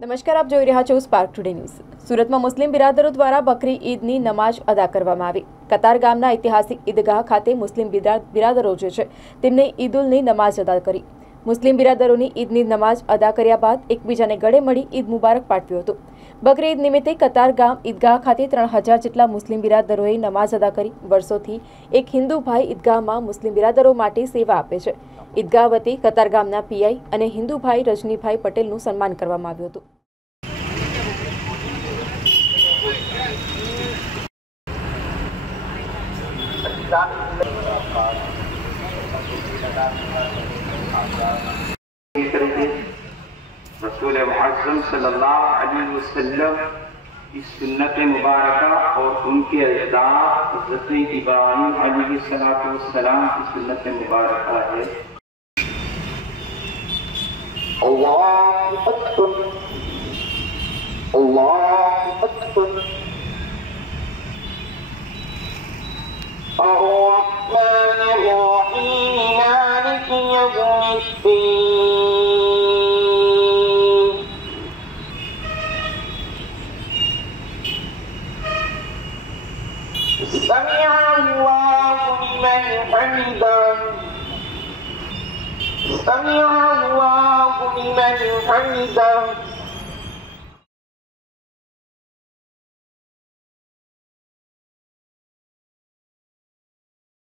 નમસ્કાર, આપ જોઈ રહ્યા છો સ્પાર્ક ટુડે ન્યૂઝ। સુરતમાં મુસ્લિમ બિરાદરો દ્વારા બકરી ઈદની નમાજ અદા કરવામાં આવી। કતાર ગામના ઐતિહાસિક ઈદગાહ ખાતે મુસ્લિમ બિરાદરો જે છે તેમને ઈદુલની નમાજ અદા કરી। મુસ્લિમ બિરાદરોની ઈદની નમાજ અદા કર્યા બાદ એકબીજાને ગળે મળી ઈદ મુબારક પાઠવ્યું હતું। બકરી ઈદ નિમિત્તે કતાર ગામ ઈદગાહ ખાતે 3000 જેટલા મુસ્લિમ બિરાદરોએ નમાજ અદા કરી। વર્ષોથી એક હિન્દુ ભાઈ ઈદગાહમાં મુસ્લિમ બિરાદરો માટે સેવા આપે છે। ઈદગાહ વતી કતાર ગામના પીઆઈ અને હિન્દુ ભાઈ રજનીભાઈ પટેલનું સન્માન કરવામાં આવ્યું હતું। रसूल मुअज़्ज़म सल्लल्लाहु अलैहि वसल्लम की सुन्नत मुबारका और उनके अजदाद हज़रत इब्राहीम अलैहिस्सलाम की सुन्नत मुबारका है। अल्लाहु अकबर, अल्लाहु अकबर। अर्रहमानिर रहीम मालिकि यौमिद्दीन। समिअ अल्लाहु लिमन हमिदह, समिअ अल्लाहु लिमन हमिदह।